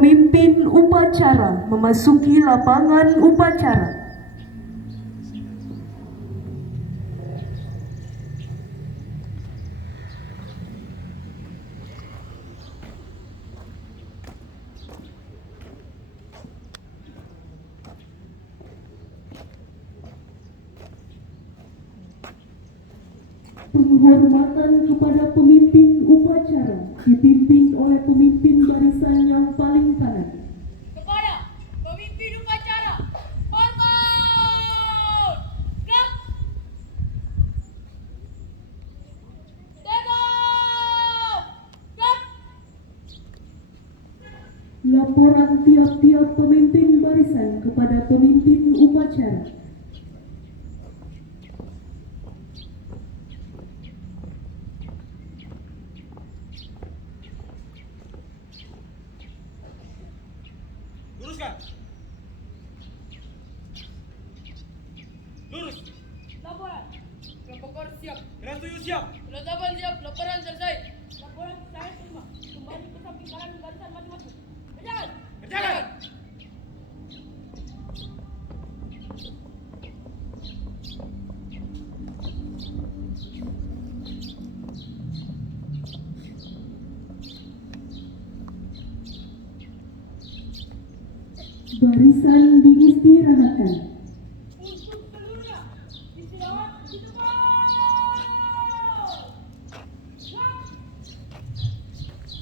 pemimpin upacara memasuki lapangan upacara. Penghormatan kepada pemimpin upacara dipimpin oleh pemimpin barisan yang paling kanan. Kepada pemimpin upacara, hormat! Gerak! Tegak! Gerak! Laporan tiap-tiap pemimpin barisan kepada pemimpin upacara. Luruskan. Lurus. Laporan. Kelompok kor siap. Kelas 7 siap. Kelengkapan siap. Laporan selesai. Laporan saya terima. Kembali ke samping kanan barisan masing-masing. Berjalan. Berjalan. Barisan diistirahatkan. Untuk seluruhnya. Istirahat di tempat.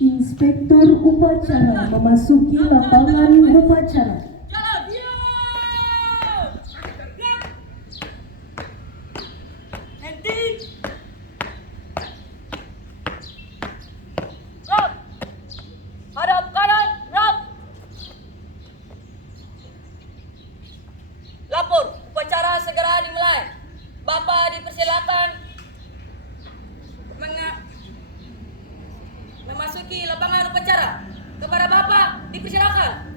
Inspektur upacara memasuki lapangan upacara. Jalan. Diam. Gerak. Henti. Gerak. Hadap kanan. Gerak. Lapor, upacara segera dimulai. Bapak dipersilakan memasuki lapangan upacara. Kepada Bapak dipersilakan.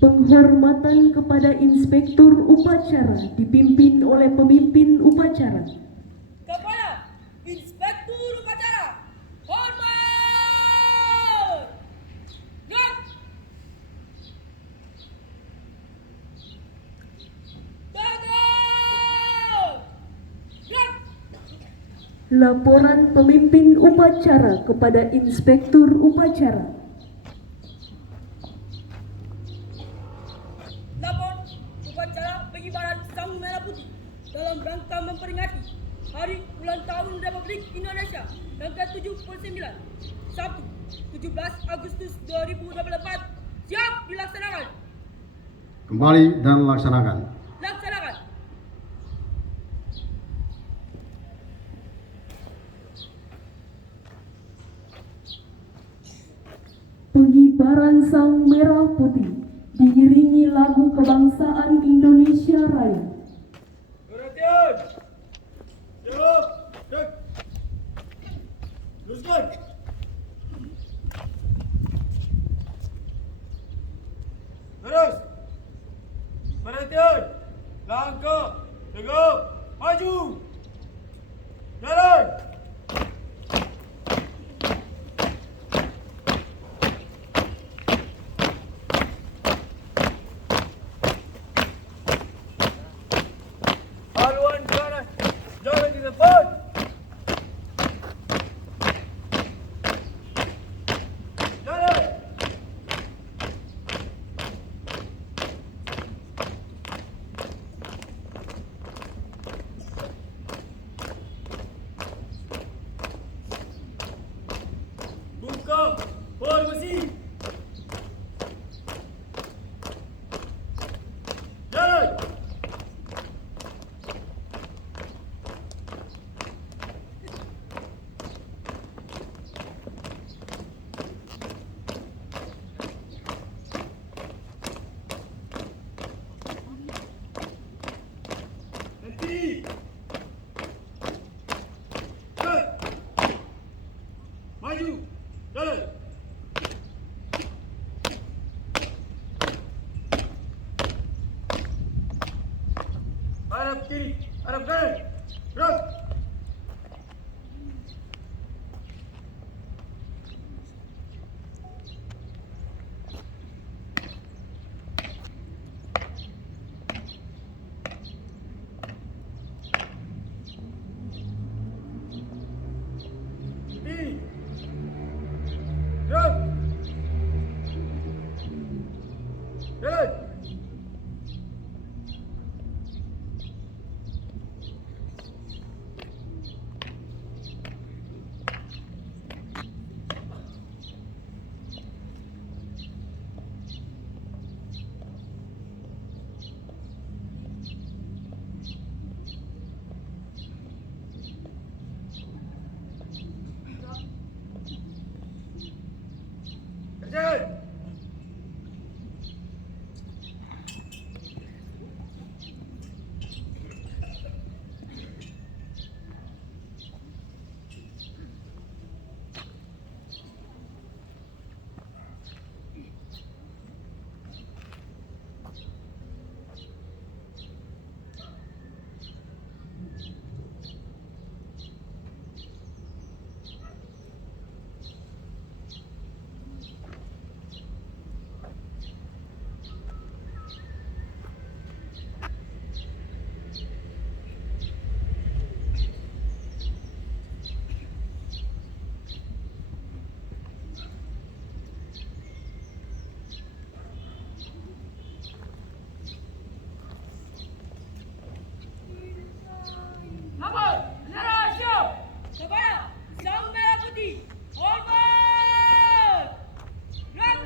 Penghormatan kepada inspektur upacara dipimpin oleh pemimpin upacara. Kepada Inspektur Upacara, hormat! Gerak! Tegak! Gerak! Laporan pemimpin upacara kepada inspektur upacara. Lapor upacara pengibaran sang merah putih dalam rangka memperingati Hari Ulang Tahun Republik Indonesia yang ke-79, Sabtu, 17 Agustus 2024. Siap dilaksanakan. Kembali dan laksanakan. Laksanakan. Pengibaran sang merah putih diiringi lagu kebangsaan Indonesia Raya. Perhatian. Siap. Cek. Luruskan. Terus. Perhatian. Langkah. Tegak. Maju. Jalan. Hadap kanan. Gerak. Di. Gerak. Jalan. Jalan. Lapor, bendera siap. Kepada Sang Merah Putih, hormat. Gerak.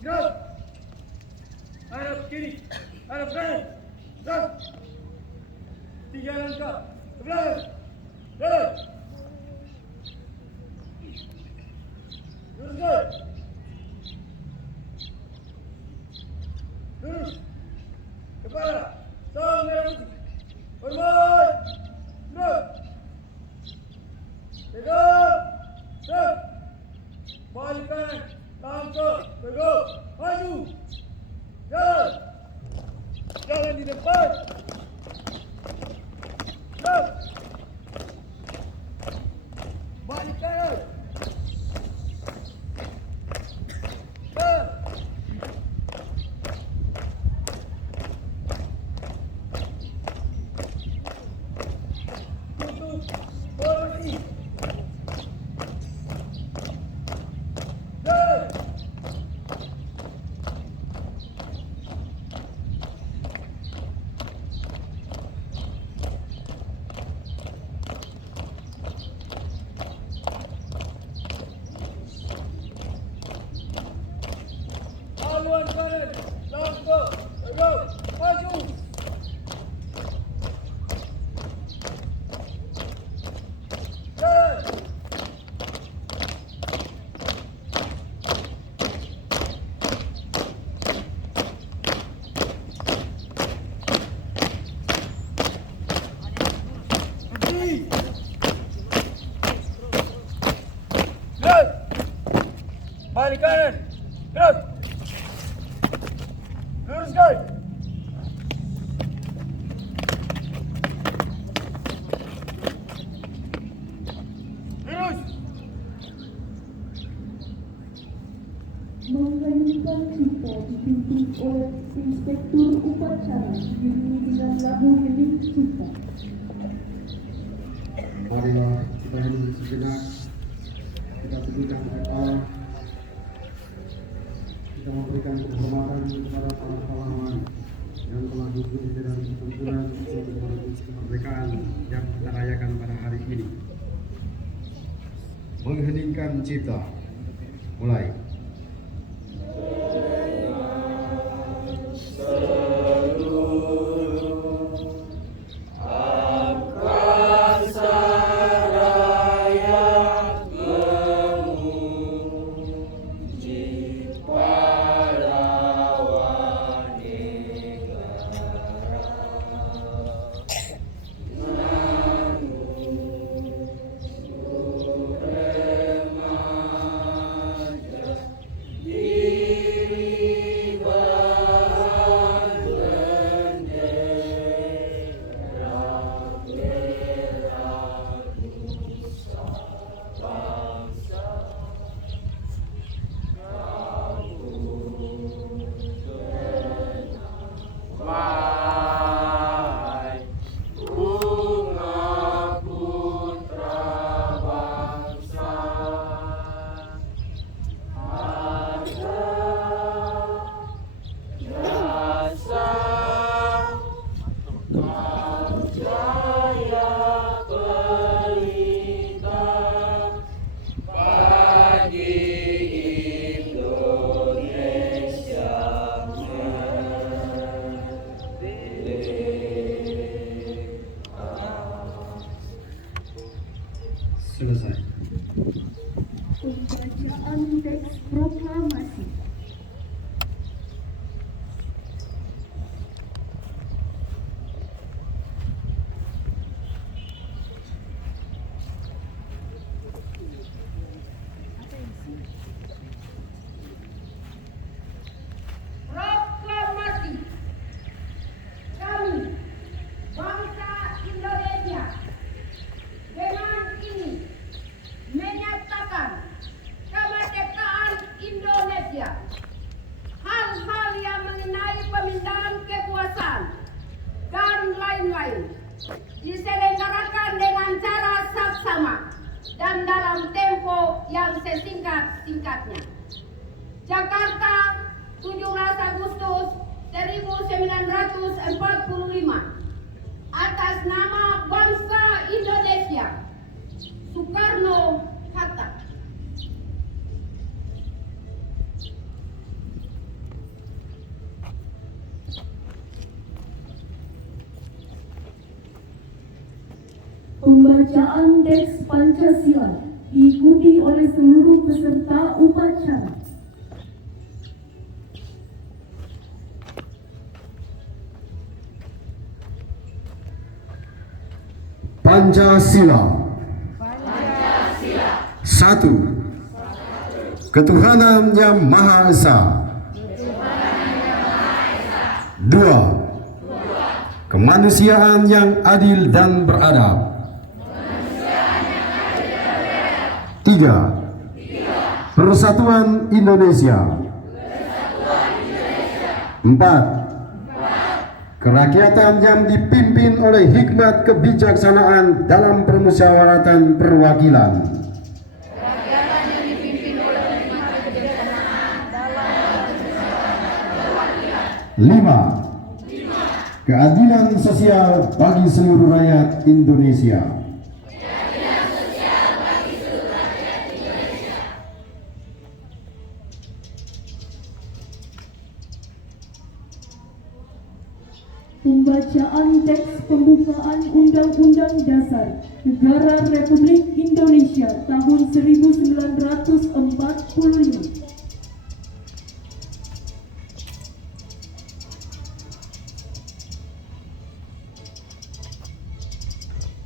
Gerak. Hadap kiri. Hadap kanan. Gerak. 3 langkah ke belakang. Jalan. Luruskan. Lurus. Kepala. Sang Merah Putih. Hormat. Gerak. Tegak. Gerak. Balik kanan. Langkah. Tegak. Maju. Jalan. Jalan di depan. Gerak. Balik kanan. Gerak. Tutup. Posisi. Teruskan. Terus. Mengheningkan cipta dipimpin oleh Inspektur Upacara diiringi dengan lagu hening cipta. Marilah kita hening sejenak, kita tundukkan kepala, kita memberikan penghormatan kepada para pahlawan yang telah gugur di dalam pertempuran untuk merebut kemerdekaan yang kita rayakan pada hari ini. Mengheningkan cipta, mulai. Selesai. Pembacaan teks proklamasi. Proklamasi. Kami, bangsa Indonesia, dengan ini menyatakan kemerdekaan Indonesia. Hal-hal yang mengenai pemindahan kekuasaan dan lain-lain diselenggarakan dengan cara saksama dan dalam tempo yang sesingkat-singkatnya. Jakarta, 17 Agustus 1945. Atas nama bangsa Indonesia, Soekarno-Hatta. Pembacaan teks Pancasila diikuti oleh seluruh peserta upacara. Pancasila. Satu. Ketuhanan yang Maha Esa. Dua. Kemanusiaan yang adil dan beradab. Tiga. Persatuan Indonesia. Empat. Kerakyatan yang dipimpin oleh hikmat kebijaksanaan dalam permusyawaratan perwakilan. Lima. Keadilan sosial bagi seluruh rakyat Indonesia. Pembacaan teks pembukaan Undang-Undang Dasar Negara Republik Indonesia tahun 1945.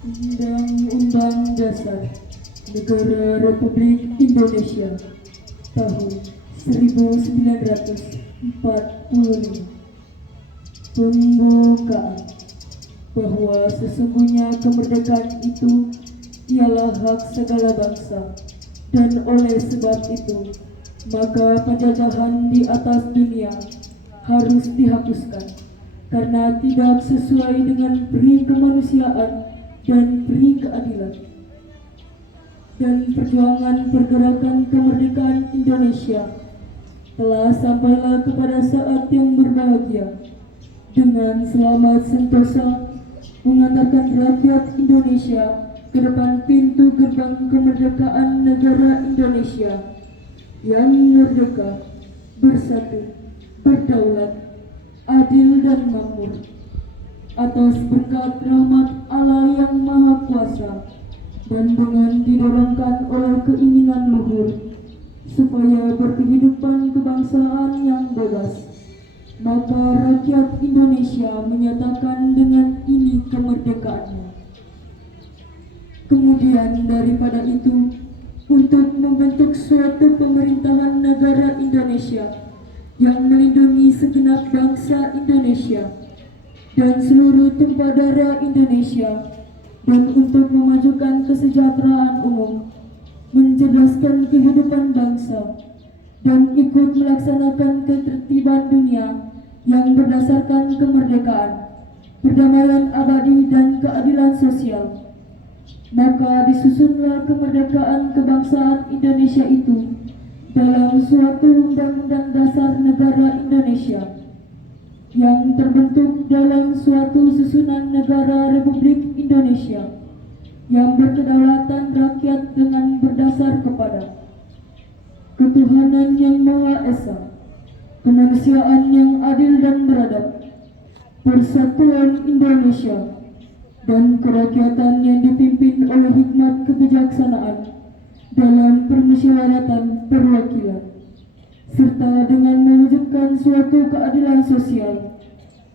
Undang-Undang Dasar Negara Republik Indonesia tahun 1945. Pembukaan bahwa sesungguhnya kemerdekaan itu ialah hak segala bangsa, dan oleh sebab itu maka penjajahan di atas dunia harus dihapuskan karena tidak sesuai dengan peri kemanusiaan dan peri keadilan. Dan perjuangan pergerakan kemerdekaan Indonesia telah sampailah kepada saat yang berbahagia dengan selamat sentosa mengantarkan rakyat Indonesia ke depan pintu gerbang kemerdekaan negara Indonesia yang merdeka, bersatu, berdaulat, adil dan makmur, atas berkat rahmat Allah yang Maha Kuasa dan dengan didorongkan oleh keinginan luhur supaya berkehidupan kebangsaan yang bebas, maka rakyat Indonesia menyatakan dengan ini kemerdekaannya. Kemudian daripada itu, untuk membentuk suatu pemerintahan negara Indonesia yang melindungi segenap bangsa Indonesia dan seluruh tumpah darah Indonesia, dan untuk memajukan kesejahteraan umum, mencerdaskan kehidupan bangsa, dan ikut melaksanakan ketertiban dunia yang berdasarkan kemerdekaan, perdamaian abadi dan keadilan sosial, maka disusunlah kemerdekaan kebangsaan Indonesia itu dalam suatu undang-undang dasar negara Indonesia yang terbentuk dalam suatu susunan negara Republik Indonesia yang berkedaulatan rakyat dengan berdasar kepada ketuhanan yang Maha Esa, kemanusiaan yang adil dan beradab, persatuan Indonesia, dan kerakyatan yang dipimpin oleh hikmat kebijaksanaan dalam permusyawaratan perwakilan, serta dengan mewujudkan suatu keadilan sosial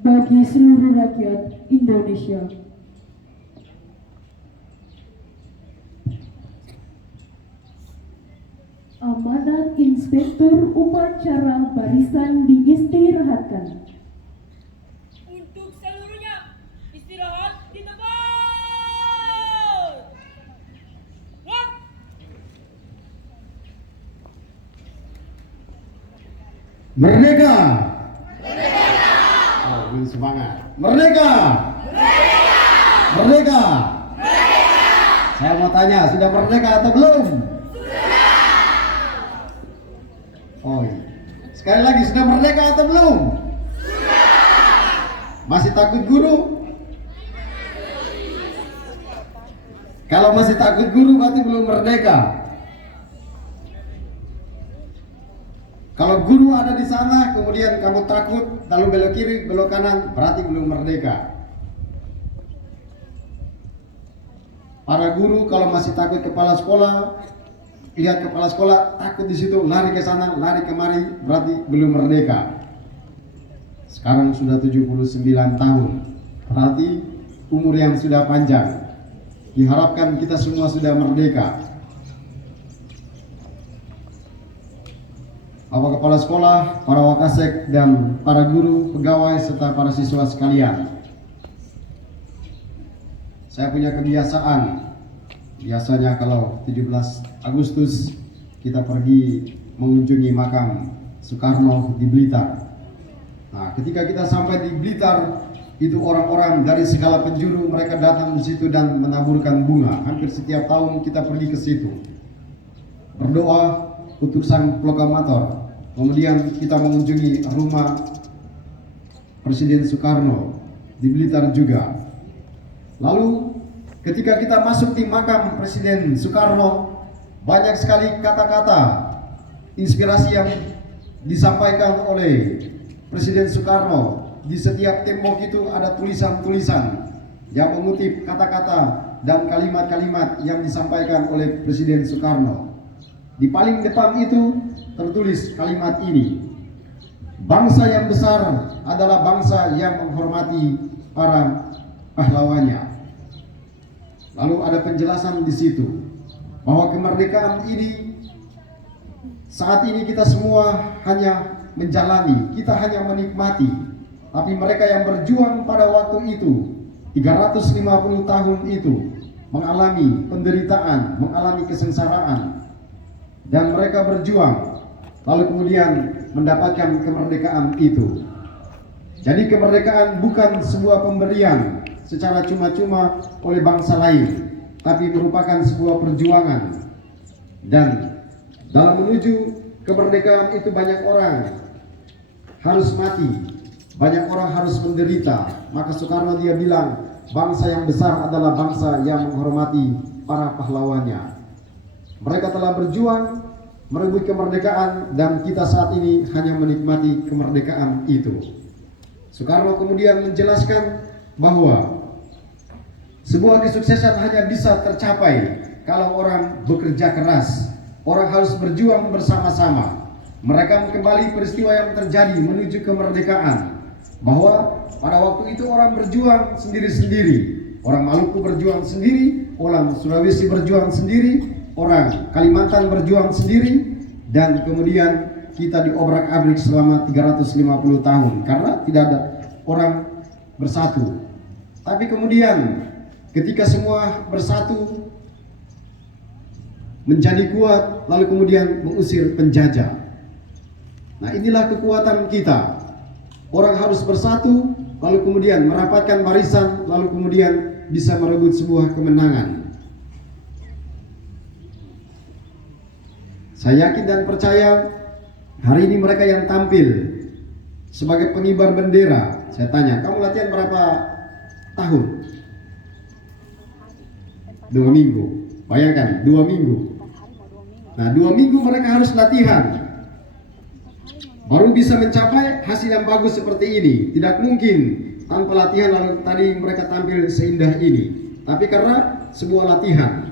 bagi seluruh rakyat Indonesia. Amanat Inspektur Upacara Barisan diistirahatkan. Untuk seluruhnya, istirahat di tempat. One. Merdeka! Merdeka! Oh, ini semangat. Merdeka! Merdeka! Merdeka! Merdeka! Saya mau tanya, sudah merdeka atau belum? Oh iya. Sekali lagi, sudah merdeka atau belum? Sudah. Masih takut guru? Kalau masih takut guru berarti belum merdeka. Kalau guru ada di sana, kemudian kamu takut, lalu belok kiri, belok kanan, berarti belum merdeka. Para guru kalau masih takut kepala sekolah, lihat kepala sekolah takut di situ, lari ke sana, lari kemari, berarti belum merdeka. Sekarang sudah 79 tahun, berarti umur yang sudah panjang. Diharapkan kita semua sudah merdeka. Bapak Kepala Sekolah, para wakasek, dan para guru, pegawai, serta para siswa sekalian. Saya punya kebiasaan, biasanya kalau 17 Agustus kita pergi mengunjungi makam Soekarno di Blitar. Nah, ketika kita sampai di Blitar, itu orang-orang dari segala penjuru mereka datang di situ dan menaburkan bunga. Hampir setiap tahun kita pergi ke situ, berdoa untuk sang proklamator. Kemudian kita mengunjungi rumah Presiden Soekarno di Blitar juga. Lalu ketika kita masuk di makam Presiden Soekarno, banyak sekali kata-kata inspirasi yang disampaikan oleh Presiden Soekarno. Di setiap tembok itu ada tulisan-tulisan yang mengutip kata-kata dan kalimat-kalimat yang disampaikan oleh Presiden Soekarno. Di paling depan itu tertulis kalimat ini: bangsa yang besar adalah bangsa yang menghormati para pahlawannya. Lalu ada penjelasan di situ bahwa kemerdekaan ini, saat ini kita semua hanya menjalani, kita hanya menikmati. tapi mereka yang berjuang pada waktu itu 350 tahun itu mengalami penderitaan, mengalami kesengsaraan, dan mereka berjuang lalu kemudian mendapatkan kemerdekaan itu. Jadi kemerdekaan bukan sebuah pemberian secara cuma-cuma oleh bangsa lain, tapi merupakan sebuah perjuangan. Dan dalam menuju kemerdekaan itu banyak orang harus mati, banyak orang harus menderita. Maka Soekarno dia bilang, bangsa yang besar adalah bangsa yang menghormati para pahlawannya. Mereka telah berjuang merebut kemerdekaan, dan kita saat ini hanya menikmati kemerdekaan itu. Soekarno kemudian menjelaskan bahwa sebuah kesuksesan hanya bisa tercapai kalau orang bekerja keras, orang harus berjuang bersama-sama. Mereka kembali peristiwa yang terjadi menuju kemerdekaan, bahwa pada waktu itu orang berjuang sendiri-sendiri. Orang Maluku berjuang sendiri, orang Sulawesi berjuang sendiri, orang Kalimantan berjuang sendiri, dan kemudian kita diobrak-abrik selama 350 tahun karena tidak ada orang bersatu. Tapi kemudian ketika semua bersatu menjadi kuat, lalu kemudian mengusir penjajah. Nah, inilah kekuatan kita. Orang harus bersatu, lalu kemudian merapatkan barisan, lalu kemudian bisa merebut sebuah kemenangan. Saya yakin dan percaya hari ini mereka yang tampil sebagai pengibar bendera, saya tanya, kamu latihan berapa tahun? 2 minggu. Bayangkan, 2 minggu. Nah, 2 minggu mereka harus latihan baru bisa mencapai hasil yang bagus seperti ini. Tidak mungkin tanpa latihan lalu tadi mereka tampil seindah ini. Tapi karena sebuah latihan,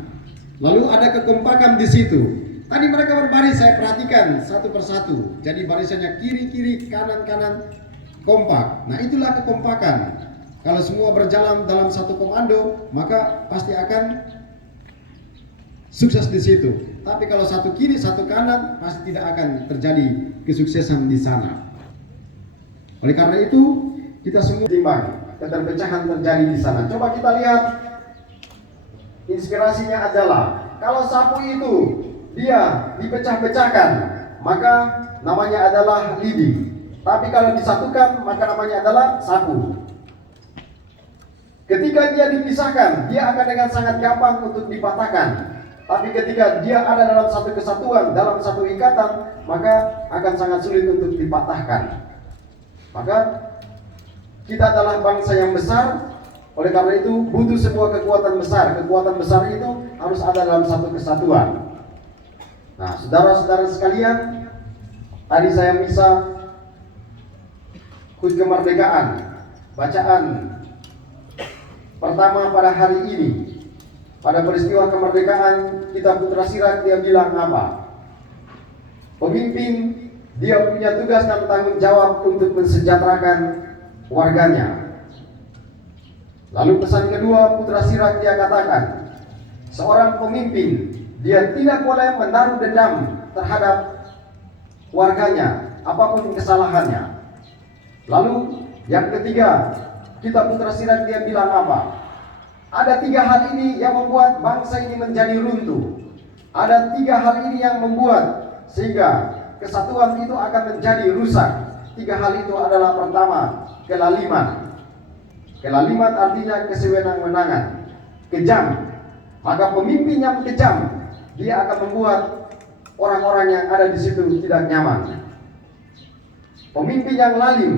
lalu ada kekompakan di situ. Tadi mereka berbaris, saya perhatikan satu persatu. Jadi barisannya kiri-kiri, kanan-kanan, kompak. Nah, itulah kekompakan. Kalau semua berjalan dalam satu komando, maka pasti akan sukses di situ. Tapi kalau satu kiri, satu kanan, pasti tidak akan terjadi kesuksesan di sana. Oleh karena itu, kita semua timbang keterpecahan terjadi di sana. Coba kita lihat inspirasinya adalah kalau sapu itu dia dipecah-pecahkan, maka namanya adalah lidi. Tapi kalau disatukan, maka namanya adalah sapu. Ketika dia dipisahkan, dia akan dengan sangat gampang untuk dipatahkan. Tapi ketika dia ada dalam satu kesatuan, dalam satu ikatan, maka akan sangat sulit untuk dipatahkan. Maka kita adalah bangsa yang besar, oleh karena itu butuh sebuah kekuatan besar. Kekuatan besar itu harus ada dalam satu kesatuan. Nah, saudara-saudara sekalian, tadi saya bisa HUT kemerdekaan, bacaan pertama pada hari ini. Pada peristiwa kemerdekaan, kita Putra Sirat dia bilang apa? Pemimpin dia punya tugas dan tanggung jawab untuk mensejahterakan warganya. Lalu pesan kedua Putra Sirat dia katakan, seorang pemimpin dia tidak boleh menaruh dendam terhadap warganya apapun kesalahannya. Lalu yang ketiga, kita Putra Sirat dia bilang apa? Ada 3 hal ini yang membuat bangsa ini menjadi runtuh. Ada 3 hal ini yang membuat sehingga kesatuan itu akan menjadi rusak. 3 hal itu adalah pertama, kelaliman. Kelaliman artinya kesewenang-wenangan, kejam. Maka pemimpin yang kejam, dia akan membuat orang-orang yang ada di situ tidak nyaman. Pemimpin yang lalim,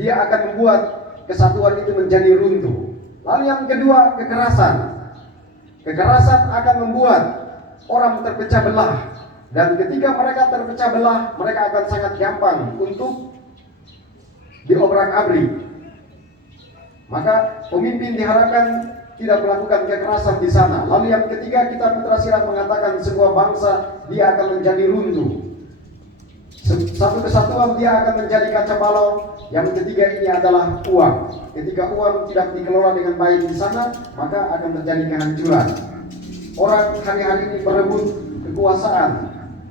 dia akan membuat kesatuan itu menjadi runtuh. Lalu yang kedua, kekerasan. Kekerasan akan membuat orang terpecah belah. Dan ketika mereka terpecah belah, mereka akan sangat gampang untuk diobrak-abrik. Maka pemimpin diharapkan tidak melakukan kekerasan di sana. Lalu yang ketiga, kita Putra Sirat mengatakan sebuah bangsa dia akan menjadi runtuh. Satu kesatuan dia akan menjadi kaca balau. Yang ketiga ini adalah uang. Ketika uang tidak dikelola dengan baik di sana, maka akan terjadi kehancuran. Orang hari-hari ini berebut kekuasaan,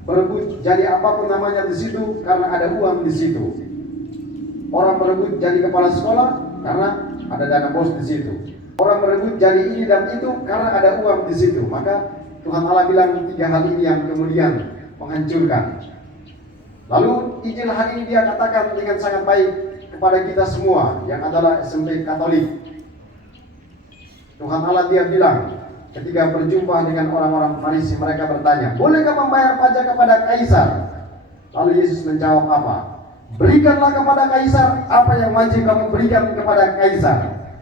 berebut jadi apapun namanya di situ karena ada uang di situ. Orang berebut jadi kepala sekolah karena ada dana bos di situ. Orang berebut jadi ini dan itu karena ada uang di situ. Maka Tuhan Allah bilang 3 hal ini yang kemudian menghancurkan. Lalu Injil hari ini dia katakan dengan sangat baik kepada kita semua yang adalah SMP Katolik. Tuhan Allah dia bilang ketika berjumpa dengan orang-orang Farisi, mereka bertanya, bolehkah membayar pajak kepada Kaisar? Lalu Yesus menjawab apa? Berikanlah kepada Kaisar apa yang wajib kamu berikan kepada Kaisar,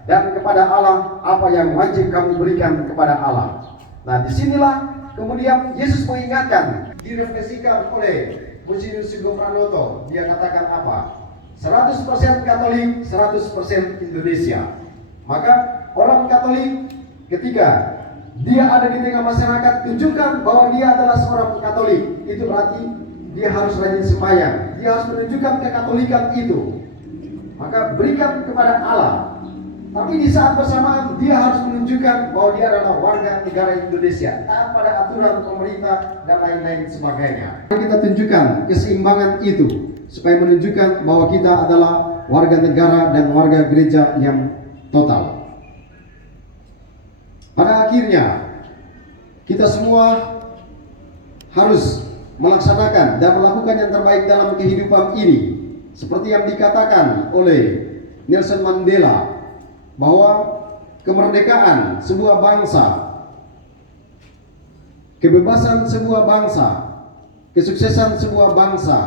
dan kepada Allah apa yang wajib kamu berikan kepada Allah. Nah, disinilah kemudian Yesus mengingatkan, direfleksikan oleh Monsignor Sugeng Pranoto. Dia katakan apa? 100% Katolik, 100% Indonesia. Maka orang Katolik ketika dia ada di tengah masyarakat, tunjukkan bahwa dia adalah seorang Katolik. Itu berarti dia harus rajin sembahyang. Dia harus menunjukkan kekatolikan itu. Maka berikan kepada Allah. Tapi di saat bersamaan dia harus menunjukkan bahwa dia adalah warga negara Indonesia, taat pada aturan pemerintah dan lain-lain sebagainya. Kita tunjukkan keseimbangan itu supaya menunjukkan bahwa kita adalah warga negara dan warga gereja yang total. Pada akhirnya kita semua harus melaksanakan dan melakukan yang terbaik dalam kehidupan ini, seperti yang dikatakan oleh Nelson Mandela, bahwa kemerdekaan sebuah bangsa, kebebasan sebuah bangsa, kesuksesan sebuah bangsa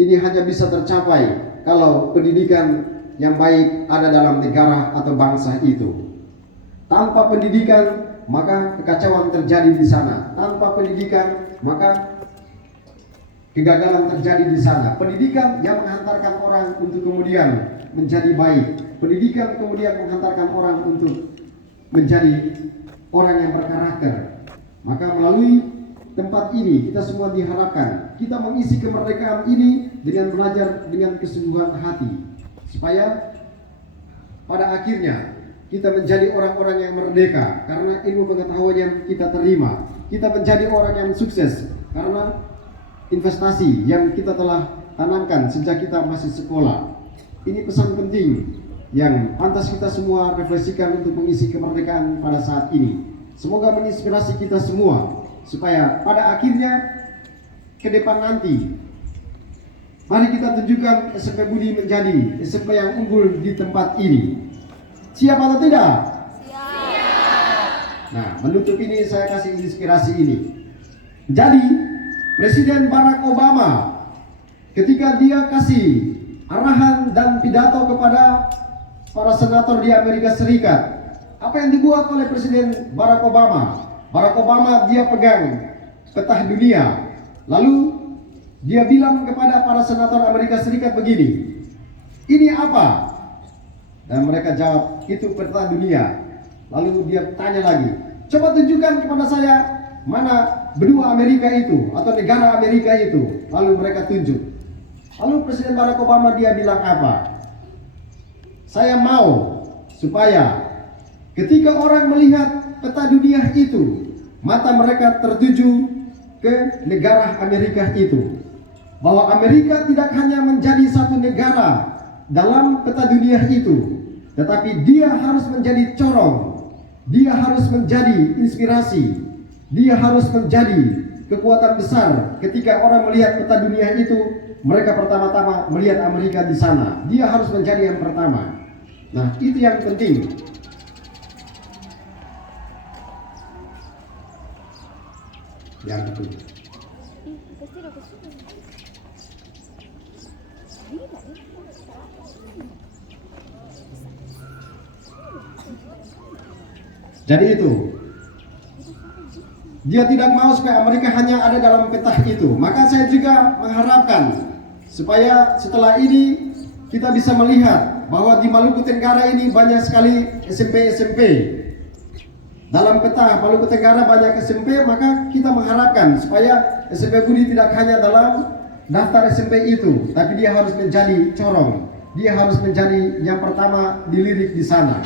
ini hanya bisa tercapai kalau pendidikan yang baik ada dalam negara atau bangsa itu. Tanpa pendidikan maka kekacauan terjadi di sana. Tanpa pendidikan maka kegagalan terjadi di sana. Pendidikan yang menghantarkan orang untuk kemudian menjadi baik. Pendidikan kemudian menghantarkan orang untuk menjadi orang yang berkarakter. Maka melalui tempat ini kita semua diharapkan kita mengisi kemerdekaan ini dengan belajar dengan kesungguhan hati, supaya pada akhirnya kita menjadi orang-orang yang merdeka karena ilmu pengetahuan yang kita terima. Kita menjadi orang yang sukses karena investasi yang kita telah tanamkan sejak kita masih sekolah. Ini pesan penting yang pantas kita semua refleksikan untuk mengisi kemerdekaan pada saat ini. Semoga menginspirasi kita semua supaya pada akhirnya ke depan nanti mari kita tunjukkan SMP Budi menjadi SMP yang unggul di tempat ini. Siap atau tidak? Siap. Nah, menutup ini saya kasih inspirasi ini. Jadi Presiden Barack Obama ketika dia kasih arahan dan pidato kepada para senator di Amerika Serikat, apa yang dibuat oleh Presiden Barack Obama? Barack Obama dia pegang peta dunia, lalu dia bilang kepada para senator Amerika Serikat begini, ini apa? Dan mereka jawab, itu peta dunia. Lalu dia tanya lagi, coba tunjukkan kepada saya mana benua Amerika itu atau negara Amerika itu. Lalu mereka tunjuk. Lalu Presiden Barack Obama dia bilang apa? Saya mau supaya ketika orang melihat peta dunia itu, mata mereka tertuju ke negara Amerika itu. Bahwa Amerika tidak hanya menjadi satu negara dalam peta dunia itu, tetapi dia harus menjadi corong, dia harus menjadi inspirasi, dia harus menjadi kekuatan besar. Ketika orang melihat peta dunia itu, mereka pertama-tama melihat Amerika di sana. Dia harus menjadi yang pertama. Nah, itu yang penting. Yang kedua. Jadi itu, dia tidak mau supaya Amerika hanya ada dalam peta itu. Maka saya juga mengharapkan supaya setelah ini kita bisa melihat bahwa di Maluku Tenggara ini banyak sekali SMP. Dalam peta Maluku Tenggara banyak SMP, maka kita mengharapkan supaya SMP Budi tidak hanya dalam daftar SMP itu, tapi dia harus menjadi corong. Dia harus menjadi yang pertama dilirik di sana.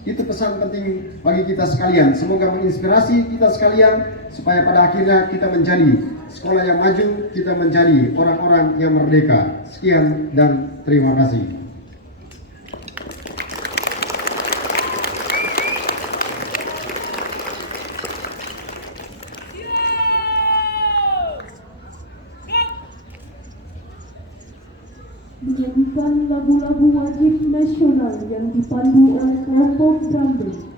Itu pesan penting bagi kita sekalian. Semoga menginspirasi kita sekalian supaya pada akhirnya kita menjadi sekolah yang maju, kita menjadi orang-orang yang merdeka. Sekian dan terima kasih. yang dipandu oleh kelompok drum band.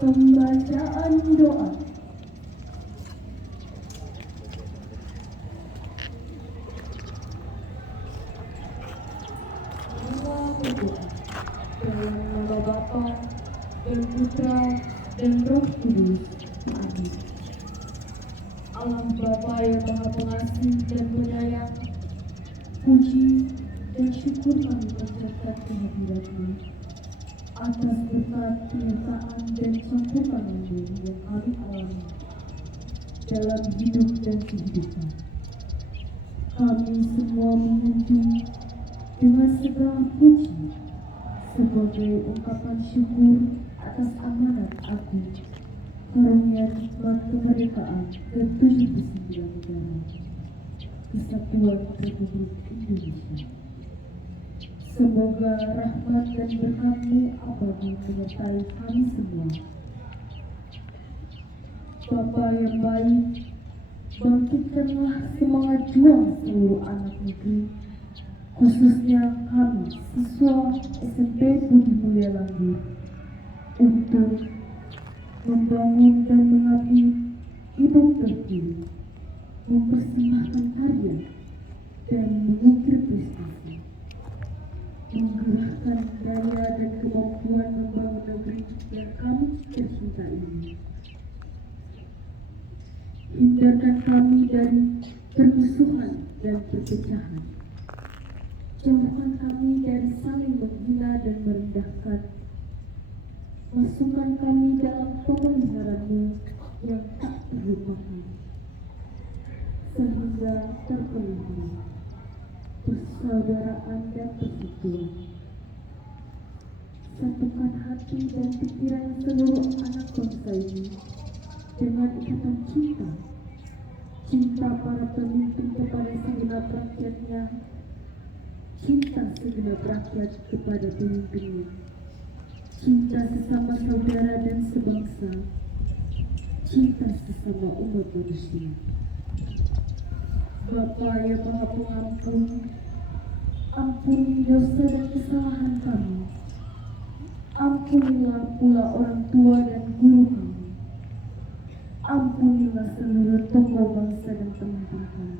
Pembacaan doa. Doa berdoa dalam nama Bapa dan Putra dan Roh Kudus. Amin. Allah Bapa yang Maha Pengasih dan Penyayang, puji dan syukur kami panjatkan kehadirat-Mu atas berkat penyertaan dan campur-tangan-Mu yang kami alami dalam hidup dan kehidupan. Kami semua mengunjung dengan segala puji sebagai ungkapan syukur atas amanat agung karunia nikmat kemerdekaan ke-79 negara Kesatuan Republik Indonesia. Semoga rahmat dan berkat-Mu abadi menyertai kami semua. Bapa yang baik, bangkitkanlah semangat juang seluruh anak negeri, khususnya kami siswa SMP Budi Mulia Langgur, untuk membangun dan mengabdi ibu terpilih, mempersembahkan karya dan mengukir prestasi, menggerakkan daya dan kemampuan membangun negeri yang kami tercinta ini. Hindarkan kami dari permusuhan dan perpecahan. Jauhkan kami dari saling menghina dan merendahkan. Masukkan kami dalam pemeliharaan-Mu yang tak terlupakan, sehingga terpenuhi persaudaraan dan persatuan. Satukan hati dan pikiran seluruh anak bangsa ini dengan ikatan cinta, cinta para pemimpin kepada segenap rakyatnya, cinta segenap rakyat kepada pemimpinnya, cinta sesama saudara dan sebangsa, cinta sesama umat manusia. Bapa yang Maha Pengampun, ampuni dosa dan kesalahan kami. Ampunilah pula orang tua dan guru kami. Ampunilah seluruh tokoh bangsa dan pemimpin kami.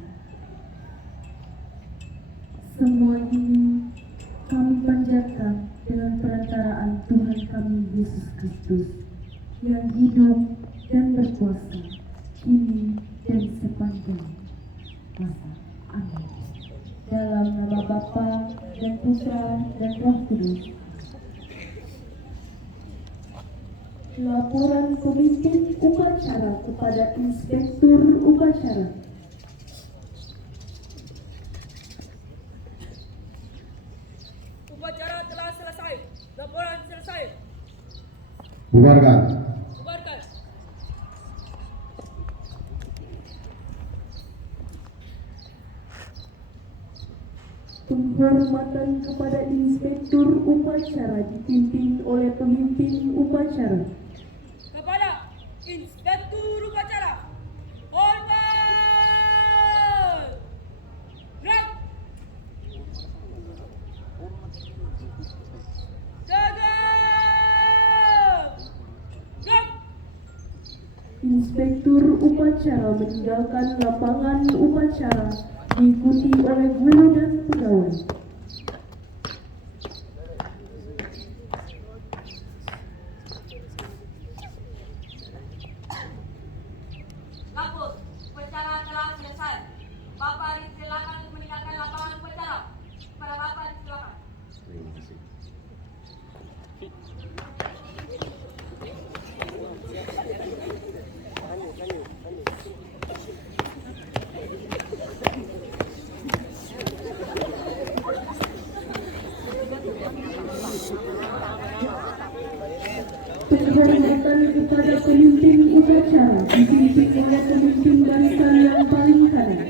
Semua ini kami panjatkan dengan perantaraan Tuhan kami Yesus Kristus yang hidup dan berkuasa kini dan sepanjang masa. Amin. Dalam nama Bapa dan Putra dan Roh Kudus. Laporan pemimpin upacara kepada Inspektur Upacara. Upacara telah selesai. Laporan selesai. Bubarkan. Bubarkan. Penghormatan kepada Inspektur Upacara dipimpin oleh pemimpin upacara. Kepada Inspektur Upacara, hormat! Gerak! Tegak! Gerak! Inspektur Upacara meninggalkan lapangan upacara diikuti oleh guru dan pegawai. Lapor, upacara telah selesai. Bapak disilakan meninggalkan lapangan upacara. Para Bapak disilakan. Penghormatan kepada pemimpin upacara dipimpin oleh pemimpin barisan yang paling kanan.